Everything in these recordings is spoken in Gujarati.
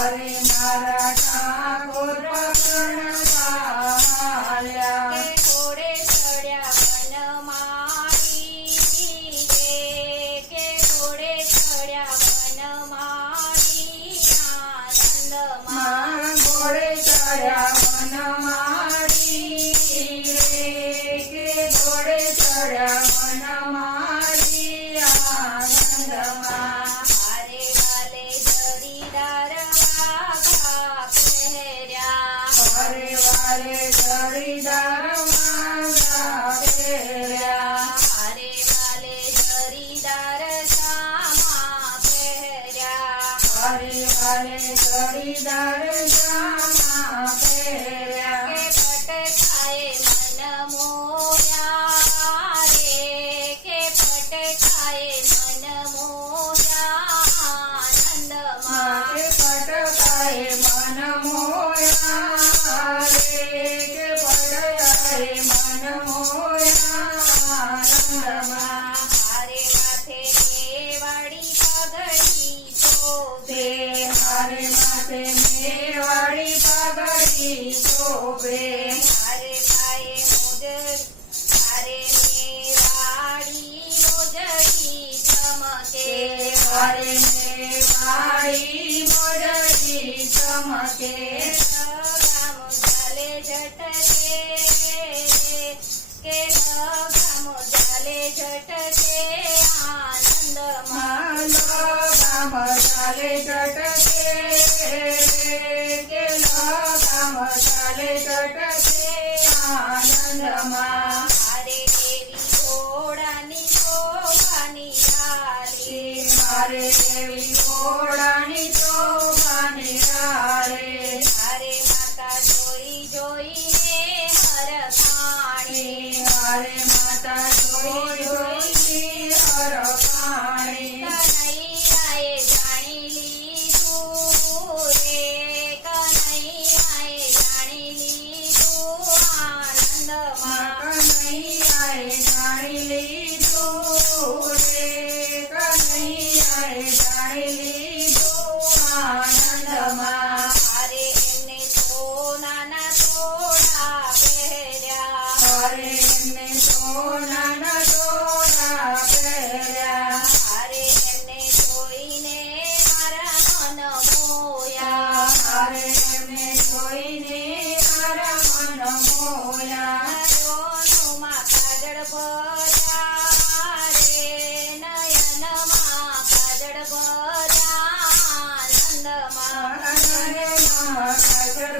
Hare તારે દરિદાર માંગા પહેર્યા હારે વાલે દરિદાર જામા પહેર્યા હારે વાલે દરિદાર જામા પહેર્યા શોભે મારે પાએ મોજર મારે નિરાડી મોજડી ચમકે. મારે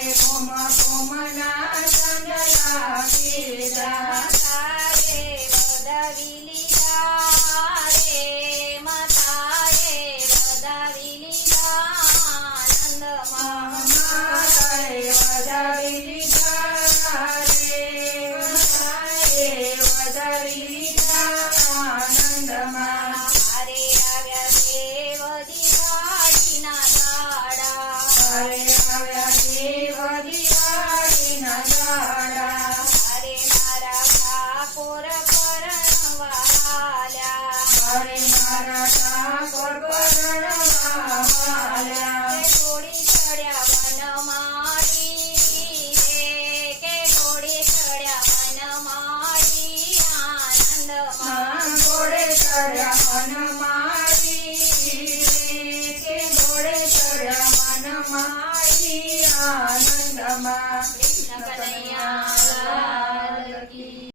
રે કોમ કોમના ચંદ્રા પીરા